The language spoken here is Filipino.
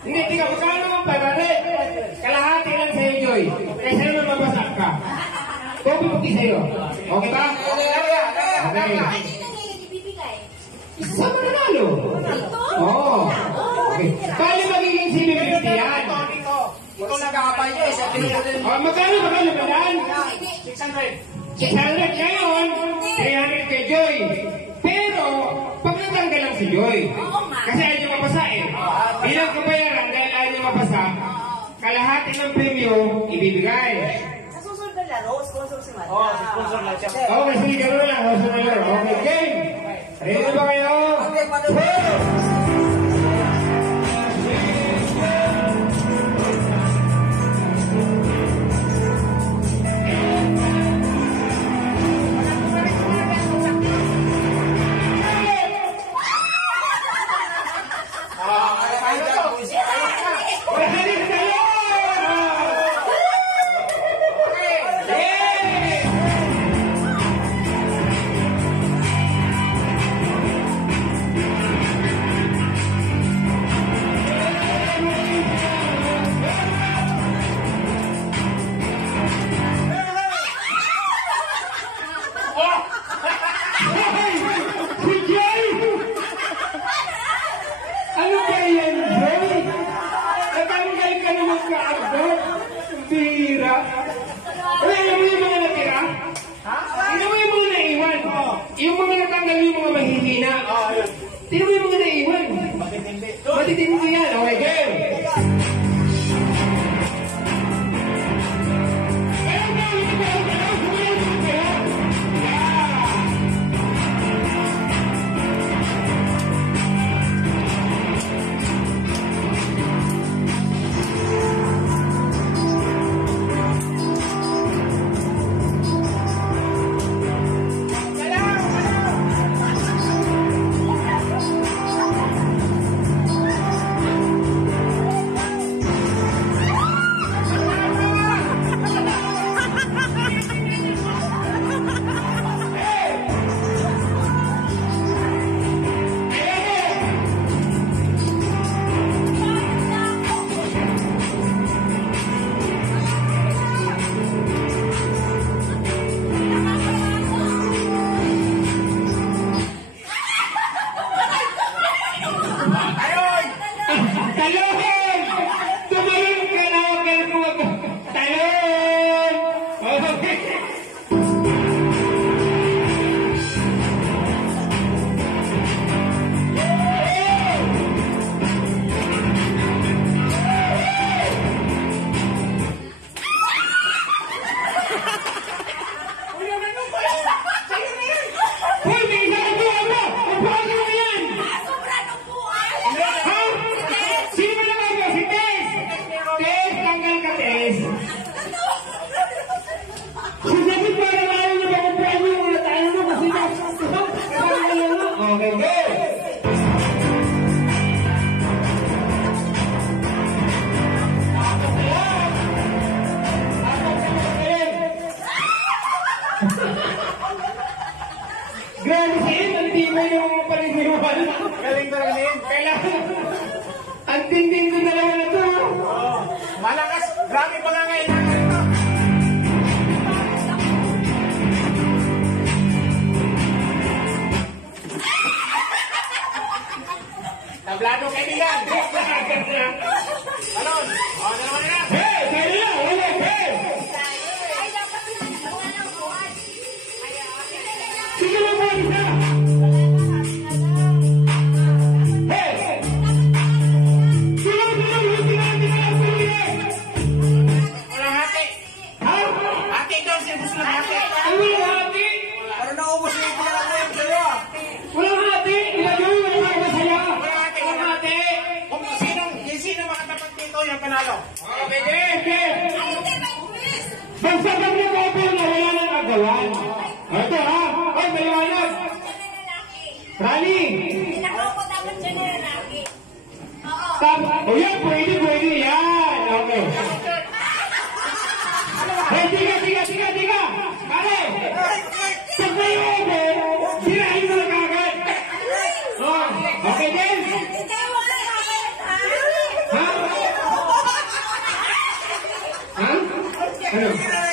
Hindi, tingnan, magkano ang 500? Kalahati lang sa'yo, Joy. Kaya sa'yo na mabasa ka. Kopi puti sa'yo. Okay ba? Okay. Isa mo nanalo. Oo. Okay. Paano magiging 750 yan? Ito nag-aapay niya eh. Magkano ba yan? 600. 600 ngayon, 300 kay Joy. Pero, pag natanggal lang si Joy. Kasi ayaw niya mapasa eh. Bilang kabayaran, dahil ayaw niya mapasa, kalahati ng premyo, ibibigay. Sa susunod na laro, sponsor si Mata. Oo, sponsor na siya. Okay, sige, gano'n lang. Okay, game. Ready na ba kayo? Yung mga natanggal yung mga mahihina. Tingnan mo yung mga naiwan. Matitindi yan. Okay, game. Galing talaga din. Kailangan. Ang tinding ko na lang ito. Malakas. Grabe pa nga ngayon. Tablado kaibigan. Alon. O, dalawa na lang. Hey! Kaya lang! Wala! Hey! Sige lang ba isa? Basta kang nakapo na wala nang agawan. Ito ha? Ay, maliwanag. Rani. Pinakaw dapat dyan na lalaki. O yan, pwede yan. Okay. Hey, tiga. Pare. Pag may obe, sirahin mo na kagad. Okay, James. Hindi, wala. Ha? Ano?